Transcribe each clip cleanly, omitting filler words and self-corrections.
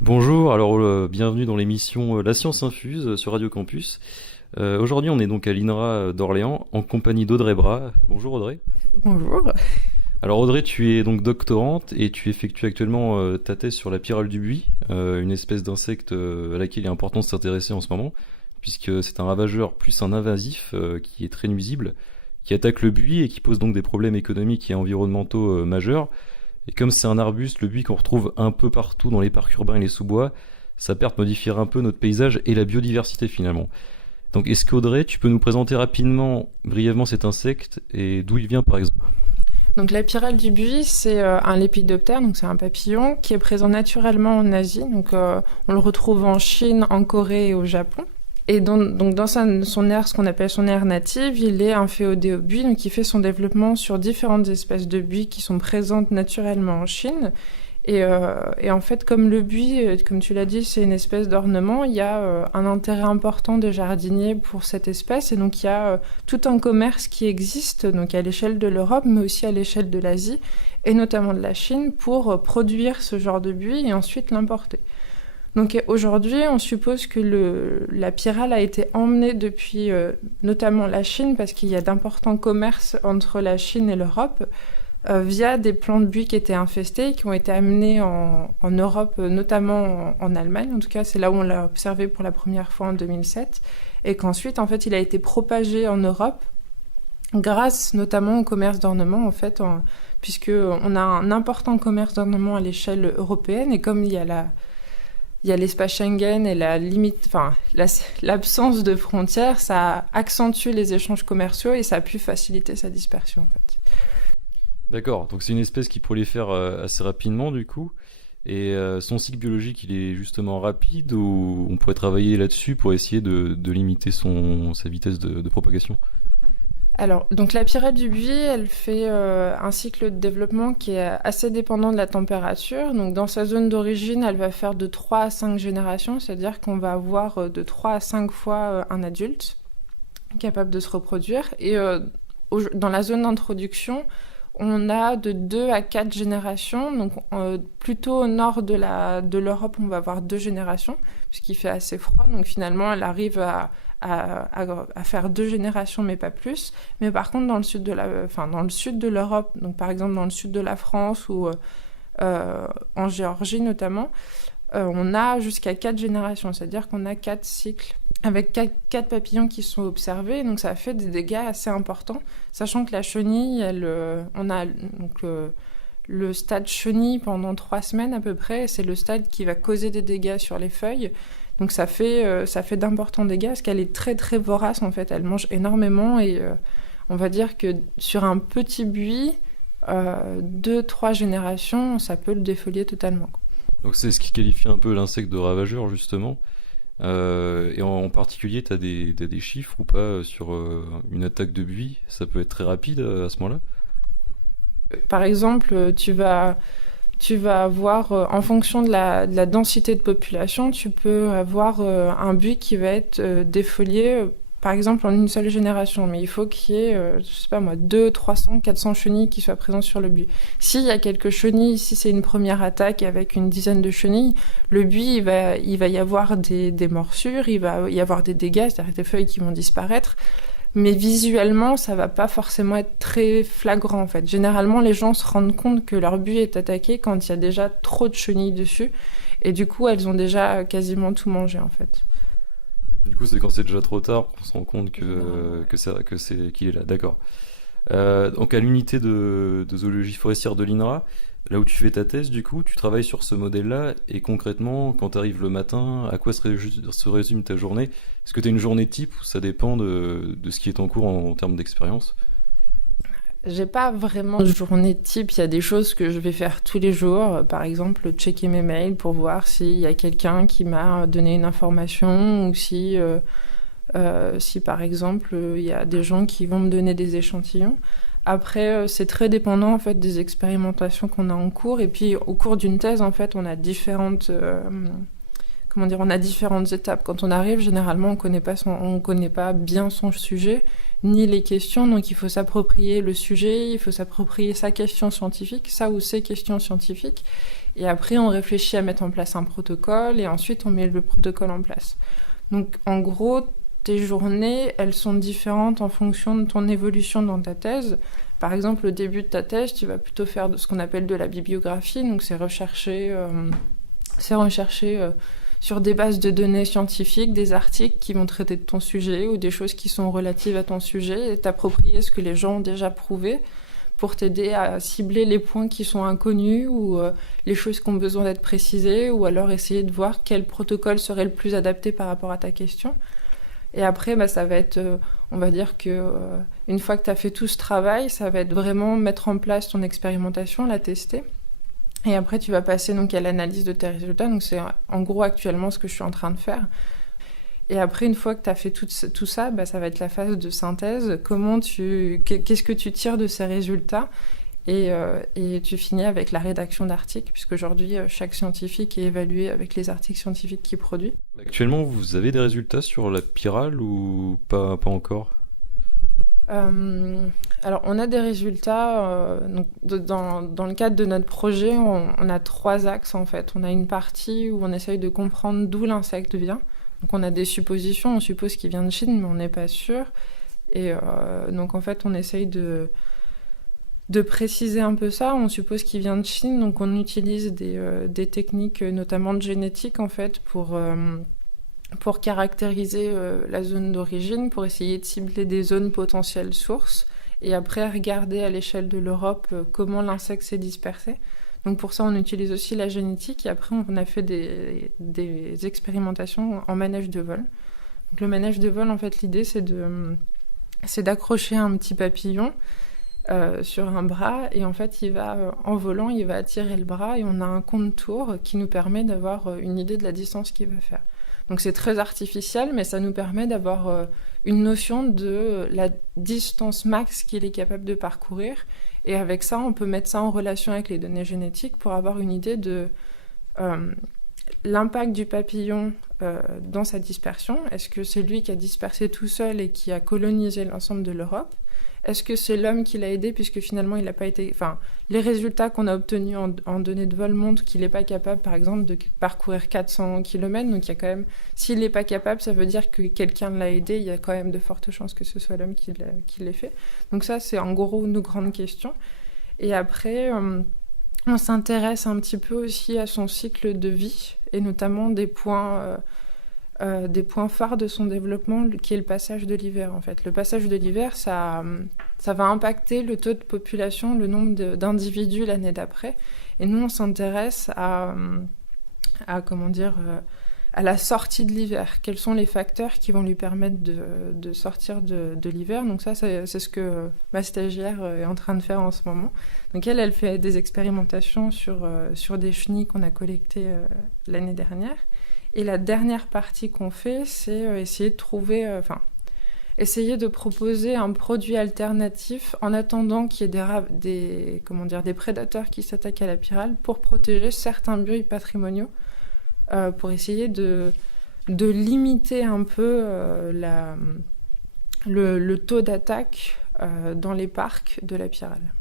Bonjour, alors bienvenue dans l'émission La Science Infuse sur Radio Campus. Aujourd'hui, on est donc à l'INRA d'Orléans en compagnie d'Audrey Bras. Bonjour Audrey. Bonjour. Alors Audrey, tu es donc doctorante et tu effectues actuellement ta thèse sur la pyrale du buis, une espèce d'insecte à laquelle il est important de s'intéresser en ce moment, puisque c'est un ravageur plus un invasif qui est très nuisible, qui attaque le buis et qui pose donc des problèmes économiques et environnementaux majeurs. Et comme c'est un arbuste, le buis qu'on retrouve un peu partout dans les parcs urbains et les sous-bois, sa perte modifierait un peu notre paysage et la biodiversité finalement. Donc est-ce qu'Audrey, tu peux nous présenter rapidement, brièvement cet insecte et d'où il vient par exemple? Donc la pyrale du buis, c'est un lépidoptère, donc c'est un papillon qui est présent naturellement en Asie. Donc on le retrouve en Chine, en Corée et au Japon. Et donc dans son aire, ce qu'on appelle son aire native, il est inféodé au buis, donc il fait son développement sur différentes espèces de buis qui sont présentes naturellement en Chine. Et en fait, comme le buis, comme tu l'as dit, c'est une espèce d'ornement, il y a un intérêt important des jardiniers pour cette espèce. Et donc, il y a tout un commerce qui existe, donc à l'échelle de l'Europe, mais aussi à l'échelle de l'Asie, et notamment de la Chine, pour produire ce genre de buis et ensuite l'importer. Donc aujourd'hui, on suppose que la pyrale a été emmenée depuis notamment la Chine, parce qu'il y a d'importants commerces entre la Chine et l'Europe, via des plants de buis qui étaient infestés, qui ont été amenés en Europe, notamment en Allemagne. En tout cas, c'est là où on l'a observé pour la première fois en 2007. Et qu'ensuite, en fait, il a été propagé en Europe grâce notamment au commerce d'ornement, en fait, puisqu'on a un important commerce d'ornement à l'échelle européenne. Et comme il y a l'espace Schengen et l'absence de frontières, ça accentue les échanges commerciaux et ça a pu faciliter sa dispersion, en fait. D'accord, donc c'est une espèce qui prolifère assez rapidement du coup. Et son cycle biologique, il est justement rapide ou on pourrait travailler là-dessus pour essayer de limiter sa vitesse de propagation? Alors, donc la pyrale du buis, elle fait un cycle de développement qui est assez dépendant de la température. Donc, dans sa zone d'origine, elle va faire de 3 à 5 générations, c'est-à-dire qu'on va avoir de 3 à 5 fois un adulte capable de se reproduire. Et dans la zone d'introduction, on a de 2 à 4 générations. Donc, plutôt au nord de l'Europe, on va avoir 2 générations, puisqu'il fait assez froid. Donc, finalement, elle arrive à faire 2 générations, mais pas plus. Mais par contre, dans le sud dans le sud de l'Europe, donc par exemple dans le sud de la France ou en Géorgie notamment, on a jusqu'à 4 générations, c'est-à-dire qu'on a 4 cycles avec 4 papillons qui sont observés. Donc ça fait des dégâts assez importants, sachant que la chenille, on a donc, le stade chenille pendant 3 semaines à peu près. C'est le stade qui va causer des dégâts sur les feuilles. Donc ça fait d'importants dégâts parce qu'elle est très très vorace en fait. Elle mange énormément et on va dire que sur un petit buis, 2-3 générations, ça peut le défolier totalement. Donc c'est ce qui qualifie un peu l'insecte de ravageur justement. Et en particulier, t'as des chiffres ou pas sur une attaque de buis? Ça peut être très rapide à ce moment-là? Par exemple, tu vas avoir, en fonction de la densité de population, tu peux avoir un buis qui va être défolié, par exemple, en une seule génération. Mais il faut qu'il y ait, je sais pas moi, 200, 300, 400 chenilles qui soient présentes sur le buis. S'il y a quelques chenilles, si c'est une première attaque avec une dizaine de chenilles, le buis, il va y avoir des morsures, il va y avoir des dégâts, c'est-à-dire des feuilles qui vont disparaître. Mais visuellement, ça va pas forcément être très flagrant en fait. Généralement, les gens se rendent compte que leur buis est attaqué quand il y a déjà trop de chenilles dessus. Et du coup, elles ont déjà quasiment tout mangé en fait. Du coup, c'est quand c'est déjà trop tard qu'on se rend compte Généralement. qu'il est là. D'accord. Donc à l'unité de zoologie forestière de l'INRA, là où tu fais ta thèse, du coup, tu travailles sur ce modèle-là, et concrètement, quand tu arrives le matin, à quoi se résume ta journée? Est-ce que tu as une journée type ou ça dépend de ce qui est en cours en termes d'expérience? J'ai pas vraiment de journée type. Il y a des choses que je vais faire tous les jours. Par exemple, checker mes mails pour voir s'il y a quelqu'un qui m'a donné une information ou si par exemple, il y a des gens qui vont me donner des échantillons. Après, c'est très dépendant en fait des expérimentations qu'on a en cours. Et puis, au cours d'une thèse, en fait, on a on a différentes étapes. Quand on arrive, génélement, on connaît pas bien son sujet ni les questions. Donc, il faut s'approprier le sujet, il faut s'approprier sa question scientifique, sa ou ses questions scientifiques. Et après, on réfléchit à mettre en place un protocole et ensuite, on met le protocole en place. Donc, en gros, tes journées, elles sont différentes en fonction de ton évolution dans ta thèse. Par exemple, au début de ta thèse, tu vas plutôt faire ce qu'on appelle de la bibliographie. Donc, c'est rechercher sur des bases de données scientifiques, des articles qui vont traiter de ton sujet ou des choses qui sont relatives à ton sujet et t'approprier ce que les gens ont déjà prouvé pour t'aider à cibler les points qui sont inconnus ou les choses qui ont besoin d'être précisées ou alors essayer de voir quel protocole serait le plus adapté par rapport à ta question. Et après, ça va être, on va dire que une fois que tu as fait tout ce travail, ça va être vraiment mettre en place ton expérimentation, la tester. Et après, tu vas passer donc à l'analyse de tes résultats. Donc, c'est en gros actuellement ce que je suis en train de faire. Et après, une fois que tu as fait tout ça, ça va être la phase de synthèse. Qu'est-ce que tu tires de ces résultats ? Et tu finis avec la rédaction d'articles, puisqu'aujourd'hui, chaque scientifique est évalué avec les articles scientifiques qu'il produit. Actuellement, vous avez des résultats sur la pyrale ou pas encore ? Alors, on a des résultats. Donc, dans le cadre de notre projet, on a 3 axes en fait. On a une partie où on essaye de comprendre d'où l'insecte vient. Donc, on a des suppositions. On suppose qu'il vient de Chine, mais on n'est pas sûr. Et donc, en fait, on essaye de préciser un peu ça. On suppose qu'il vient de Chine. Donc, on utilise des techniques, notamment de génétique, en fait, pour caractériser la zone d'origine, pour essayer de cibler des zones potentielles sources, et après regarder à l'échelle de l'Europe comment l'insecte s'est dispersé. Donc pour ça, on utilise aussi la génétique, et après on a fait des expérimentations en manège de vol. Donc le manège de vol, en fait, l'idée c'est d'accrocher un petit papillon sur un bras, et en fait en volant, il va attirer le bras, et on a un contour qui nous permet d'avoir une idée de la distance qu'il va faire. Donc c'est très artificiel, mais ça nous permet d'avoir une notion de la distance max qu'il est capable de parcourir. Et avec ça, on peut mettre ça en relation avec les données génétiques pour avoir une idée de l'impact du papillon dans sa dispersion. Est-ce que c'est lui qui a dispersé tout seul et qui a colonisé l'ensemble de l'Europe ? Est-ce que c'est l'homme qui l'a aidé, puisque finalement il n'a pas été... Enfin, les résultats qu'on a obtenus en données de vol montrent qu'il n'est pas capable, par exemple, de parcourir 400 km. Donc il y a quand même... S'il n'est pas capable, ça veut dire que quelqu'un l'a aidé. Il y a quand même de fortes chances que ce soit l'homme qui l'ait fait. Donc ça, c'est en gros nos grandes questions. Et après, on s'intéresse un petit peu aussi à son cycle de vie, et notamment des points phares de son développement, qui est le passage de l'hiver, en fait. Le passage de l'hiver, ça va impacter le taux de population, le nombre d'individus l'année d'après. Et nous, on s'intéresse à la sortie de l'hiver. Quels sont les facteurs qui vont lui permettre de sortir de l'hiver ? Donc ça, c'est ce que ma stagiaire est en train de faire en ce moment. Donc elle fait des expérimentations sur des chenilles qu'on a collectées l'année dernière. Et la dernière partie qu'on fait, c'est essayer de proposer un produit alternatif en attendant qu'il y ait des prédateurs qui s'attaquent à la pyrale, pour protéger certains buis patrimoniaux, pour essayer de limiter un peu le taux d'attaque dans les parcs de la pyrale.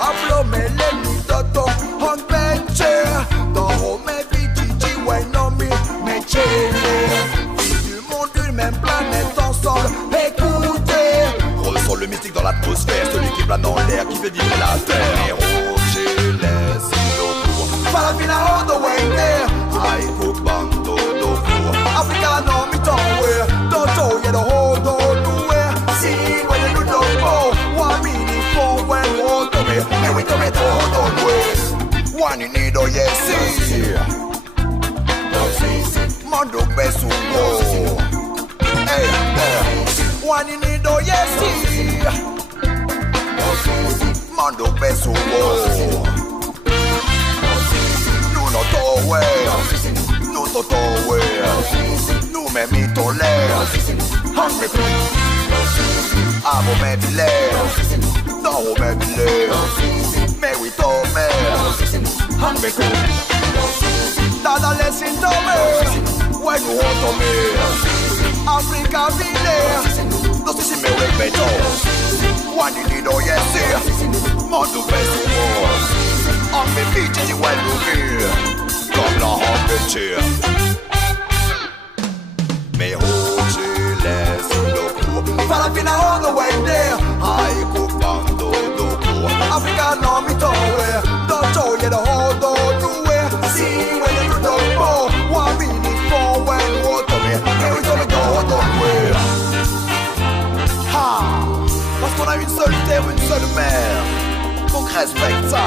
Hablo meleni toto Mando pesuo Nuno towe Nuto towe Nume mitole Hungry Abo mebile No mebile Mewi tome Hungry Dada lesin tome When you want to me Africa vile No sé si me respeto Wani nido yesi Mondo pesuo Ambe biche di wenu mi Comme la hambeche Me hoji lesi loku Fala fina on the way there Haiku pando doku Africa no mi towe Dojo ye the hodo duwe Si when you don't go One minute for when you want to me And we gonna go the way Ha Parce qu'on a une seule terre, une seule mer Donc respecte ça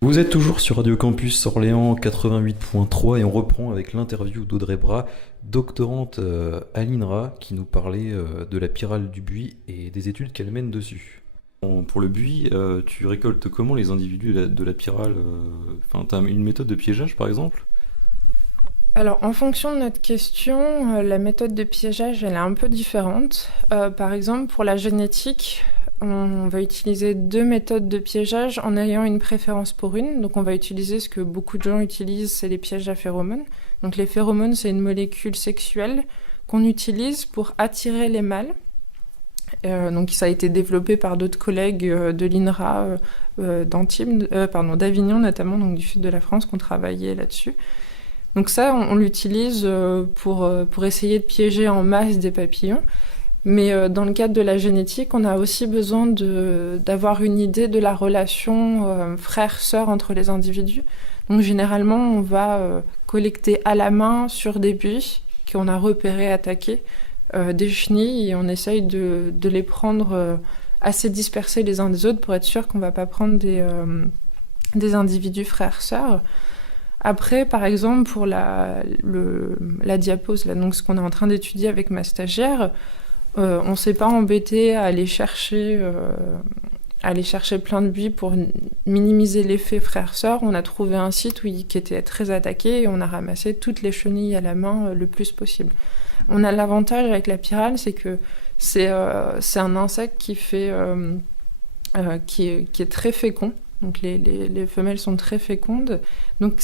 Vous êtes toujours sur Radio Campus Orléans 88.3 et on reprend avec l'interview d'Audrey Bras, doctorante à l'INRA, qui nous parlait de la pyrale du buis et des études qu'elle mène dessus. Pour le buis, tu récoltes comment les individus de la pyrale tu as une méthode de piégeage par exemple ? Alors, en fonction de notre question, la méthode de piégeage, elle est un peu différente. Par exemple, pour la génétique, on va utiliser 2 méthodes de piégeage en ayant une préférence pour une. Donc, on va utiliser ce que beaucoup de gens utilisent, c'est les pièges à phéromones. Donc, les phéromones, c'est une molécule sexuelle qu'on utilise pour attirer les mâles. Donc, ça a été développé par d'autres collègues de l'INRA, d'Avignon notamment, donc du sud de la France, qui ont travaillé là-dessus. Donc ça, on l'utilise pour essayer de piéger en masse des papillons. Mais dans le cadre de la génétique, on a aussi besoin d'avoir une idée de la relation frère-sœur entre les individus. Donc généralement, on va collecter à la main sur des buis qu'on a repérés, attaqués, des chenilles, et on essaye de les prendre assez dispersés les uns des autres pour être sûr qu'on ne va pas prendre des individus frères-sœurs. Après, par exemple, pour la diapause, là, donc ce qu'on est en train d'étudier avec ma stagiaire, on ne s'est pas embêté à aller chercher plein de buis pour minimiser l'effet frère-sœur. On a trouvé un site qui était très attaqué et on a ramassé toutes les chenilles à la main le plus possible. On a l'avantage avec la pyrale, c'est que c'est un insecte qui est très fécond. Donc les femelles sont très fécondes. Donc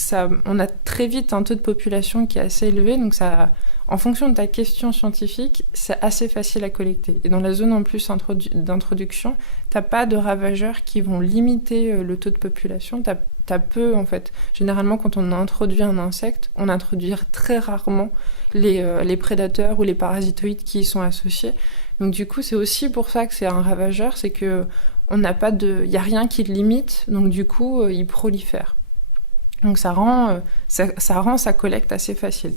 on a très vite un taux de population qui est assez élevé. Donc en fonction de ta question scientifique, c'est assez facile à collecter. Et dans la zone en plus d'introduction, t'as pas de ravageurs qui vont limiter le taux de population. T'as peu, en fait. Généralement, quand on introduit un insecte, on introduit très rarement les prédateurs ou les parasitoïdes qui y sont associés. Donc du coup, c'est aussi pour ça que c'est un ravageur, c'est que on n'a pas il y a rien qui le limite, donc du coup, il prolifère. Donc ça rend sa collecte assez facile.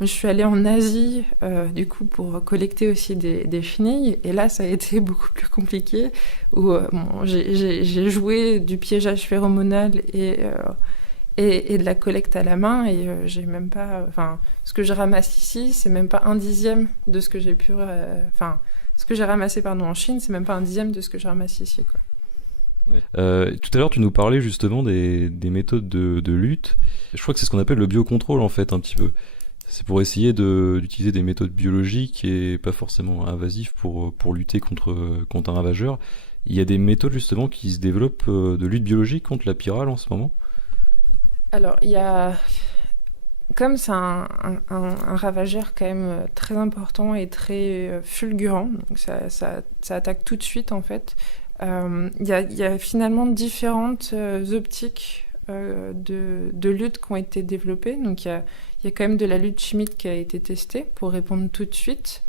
Je suis allée en Asie, du coup, pour collecter aussi des chenilles, et là, ça a été beaucoup plus compliqué, où j'ai joué du piégeage phéromonal et de la collecte à la main, et j'ai même pas... Enfin, ce que je ramasse ici, c'est même pas un dixième de ce que j'ai pu... ce que j'ai ramassé en Chine, c'est même pas un dixième de ce que je ramasse ici, quoi. Tout à l'heure, tu nous parlais justement des méthodes de lutte. Je crois que c'est ce qu'on appelle le biocontrôle, en fait, un petit peu. C'est pour essayer d'utiliser des méthodes biologiques et pas forcément invasives pour lutter contre un ravageur. Il y a des méthodes justement qui se développent de lutte biologique contre la pyrale en ce moment. Alors, il y a... Comme c'est un ravageur quand même très important et très fulgurant, donc ça attaque tout de suite en fait, il y a finalement différentes optiques de lutte qui ont été développées. Donc il y a quand même de la lutte chimique qui a été testée pour répondre tout de suite.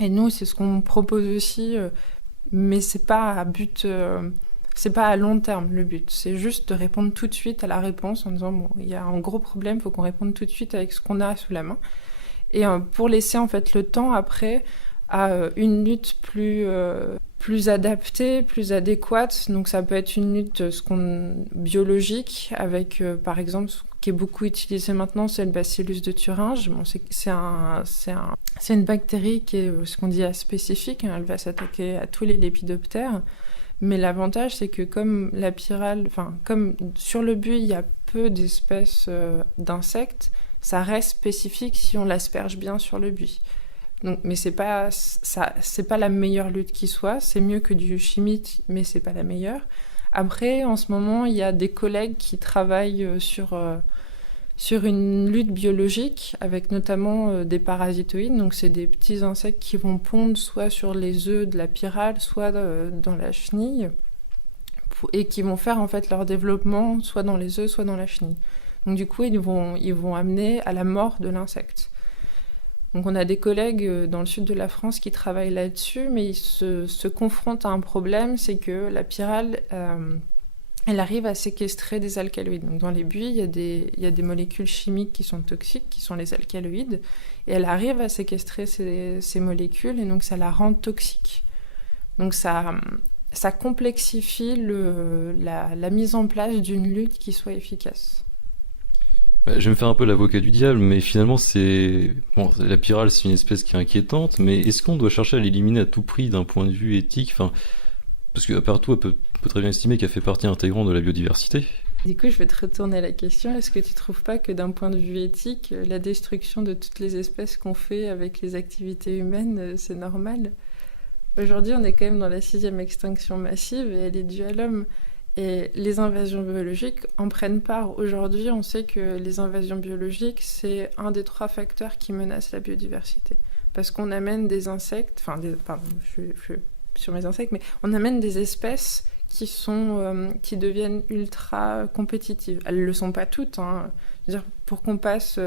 Et nous, c'est ce qu'on propose aussi, mais c'est pas à but... c'est pas à long terme le but, c'est juste de répondre tout de suite à la réponse en disant bon, il y a un gros problème, il faut qu'on réponde tout de suite avec ce qu'on a sous la main. Et pour laisser en fait le temps après à une lutte plus adaptée, plus adéquate. Donc ça peut être une lutte biologique avec par exemple ce qui est beaucoup utilisé maintenant, c'est le bacillus de Thuringe. Bon, c'est une bactérie qui est ce qu'on dit aspécifique, elle va s'attaquer à tous les lépidoptères. Mais l'avantage, c'est que comme la pyrale, comme sur le buis, il y a peu d'espèces d'insectes, ça reste spécifique si on l'asperge bien sur le buis. Donc, mais c'est pas la meilleure lutte qui soit. C'est mieux que du chimique, mais c'est pas la meilleure. Après, en ce moment, il y a des collègues qui travaillent sur une lutte biologique avec notamment des parasitoïdes. Donc c'est des petits insectes qui vont pondre soit sur les œufs de la pyrale, soit dans la chenille, et qui vont faire en fait leur développement soit dans les œufs, soit dans la chenille. Donc du coup, ils vont amener à la mort de l'insecte. Donc on a des collègues dans le sud de la France qui travaillent là-dessus, mais ils se confrontent à un problème, c'est que la pyrale... elle arrive à séquestrer des alcaloïdes. Donc dans les buis, il y a des molécules chimiques qui sont toxiques, qui sont les alcaloïdes, et elle arrive à séquestrer ces molécules, et donc ça la rend toxique. Donc ça complexifie la mise en place d'une lutte qui soit efficace. Je vais me faire un peu l'avocat du diable, mais finalement la pyrale, c'est une espèce qui est inquiétante, mais est-ce qu'on doit chercher à l'éliminer à tout prix d'un point de vue éthique ? Parce que partout, on peut très bien estimer qu'elle fait partie intégrante de la biodiversité. Du coup, je vais te retourner la question. Est-ce que tu trouves pas que d'un point de vue éthique, la destruction de toutes les espèces qu'on fait avec les activités humaines, c'est normal ? Aujourd'hui, on est quand même dans la 6e extinction massive et elle est due à l'homme. Et les invasions biologiques en prennent part. Aujourd'hui, on sait que les invasions biologiques, c'est un des 3 facteurs qui menacent la biodiversité. Parce qu'on amène des insectes, je suis sur mes insectes, mais on amène des espèces qui deviennent ultra compétitives. Elles ne le sont pas toutes. Hein. Je veux dire, pour qu'on passe...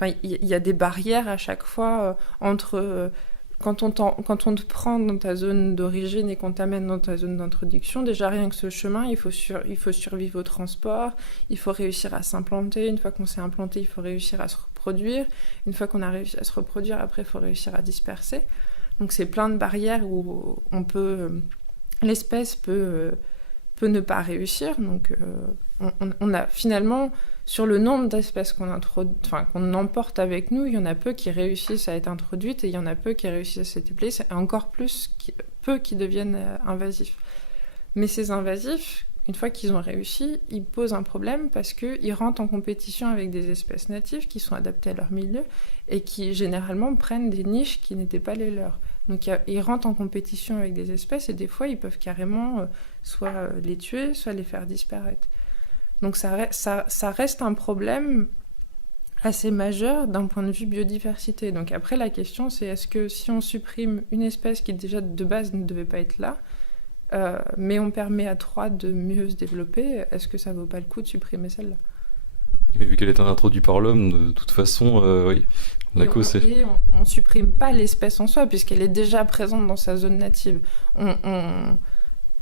il y a des barrières à chaque fois entre... Quand on te prend dans ta zone d'origine et qu'on t'amène dans ta zone d'introduction, déjà rien que ce chemin, il faut survivre au transport, il faut réussir à s'implanter. Une fois qu'on s'est implanté, il faut réussir à se reproduire. Une fois qu'on a réussi à se reproduire, après, il faut réussir à disperser. Donc c'est plein de barrières où l'espèce peut ne pas réussir. Donc on a finalement, sur le nombre d'espèces qu'on emporte avec nous, il y en a peu qui réussissent à être introduites et il y en a peu qui réussissent à se déplacer. C'est encore peu qui deviennent invasifs. Mais ces invasifs, une fois qu'ils ont réussi, ils posent un problème parce qu'ils rentrent en compétition avec des espèces natives qui sont adaptées à leur milieu et qui généralement prennent des niches qui n'étaient pas les leurs. Donc ils rentrent en compétition avec des espèces et des fois ils peuvent carrément soit les tuer, soit les faire disparaître. Donc ça reste un problème assez majeur d'un point de vue biodiversité. Donc après la question c'est est-ce que si on supprime une espèce qui déjà de base ne devait pas être là, mais on permet à 3 de mieux se développer, est-ce que ça vaut pas le coup de supprimer celle-là ? Et vu qu'elle est introduite par l'homme, de toute façon, oui, La cause, c'est... Et on supprime pas l'espèce en soi, puisqu'elle est déjà présente dans sa zone native.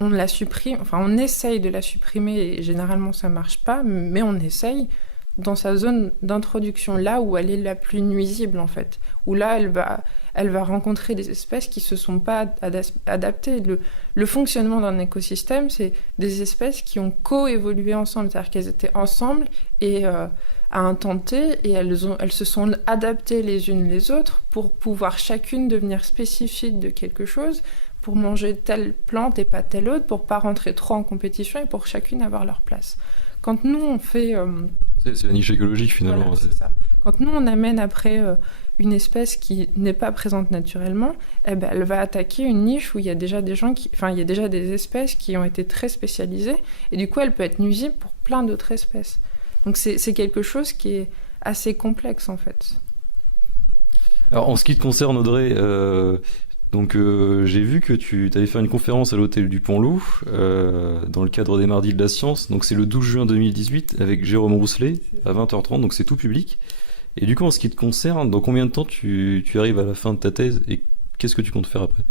On la supprime, enfin on essaye de la supprimer, et généralement ça marche pas, mais on essaye dans sa zone d'introduction, là où elle est la plus nuisible en fait, où là elle va rencontrer des espèces qui se sont pas adaptées. Le fonctionnement d'un écosystème, c'est des espèces qui ont coévolué ensemble, c'est-à-dire qu'elles étaient ensemble et à un temps T, et elles se sont adaptées les unes les autres pour pouvoir chacune devenir spécifique de quelque chose, pour manger telle plante et pas telle autre, pour pas rentrer trop en compétition et pour chacune avoir leur place. Quand nous on fait... C'est la niche écologique finalement. Voilà, c'est ça. Quand nous on amène après une espèce qui n'est pas présente naturellement, eh ben, elle va attaquer une niche où il y a déjà des gens il y a déjà des espèces qui ont été très spécialisées, et du coup elle peut être nuisible pour plein d'autres espèces. Donc c'est quelque chose qui est assez complexe en fait. Alors en ce qui te concerne Audrey, j'ai vu que tu allais faire une conférence à l'hôtel du Pont-Loup dans le cadre des Mardis de la Science. Donc c'est le 12 juin 2018 avec Jérôme Rousselet à 20h30, donc c'est tout public. Et du coup en ce qui te concerne, dans combien de temps tu arrives à la fin de ta thèse et qu'est-ce que tu comptes faire après ?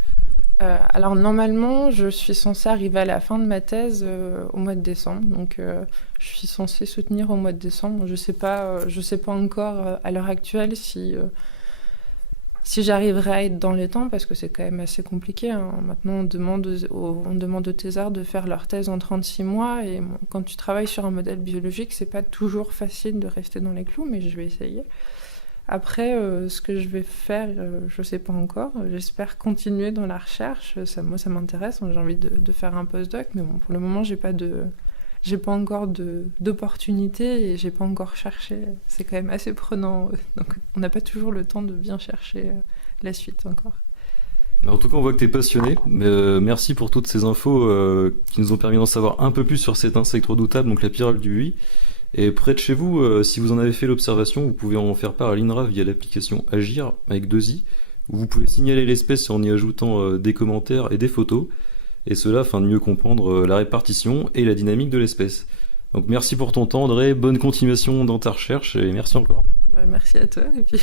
Alors normalement je suis censée arriver à la fin de ma thèse au mois de décembre, donc je suis censée soutenir au mois de décembre. Je sais pas encore à l'heure actuelle si j'arriverai à être dans les temps, parce que c'est quand même assez compliqué, hein. Maintenant, on demande aux thésards de faire leur thèse en 36 mois, et quand tu travailles sur un modèle biologique, c'est pas toujours facile de rester dans les clous, mais je vais essayer. Après, ce que je vais faire, je sais pas encore. J'espère continuer dans la recherche. Moi, ça m'intéresse. J'ai envie de faire un postdoc, mais bon, pour le moment, j'ai pas encore d'opportunités et j'ai pas encore cherché. C'est quand même assez prenant. Donc on n'a pas toujours le temps de bien chercher la suite encore. En tout cas, on voit que tu es passionné. Merci pour toutes ces infos qui nous ont permis d'en savoir un peu plus sur cet insecte redoutable, donc la pyrale du buis. Et près de chez vous, si vous en avez fait l'observation, vous pouvez en faire part à l'INRA via l'application Agir avec 2 i, où vous pouvez signaler l'espèce en y ajoutant des commentaires et des photos. Et cela afin de mieux comprendre la répartition et la dynamique de l'espèce. Donc merci pour ton temps André, bonne continuation dans ta recherche et merci encore. Merci à toi et puis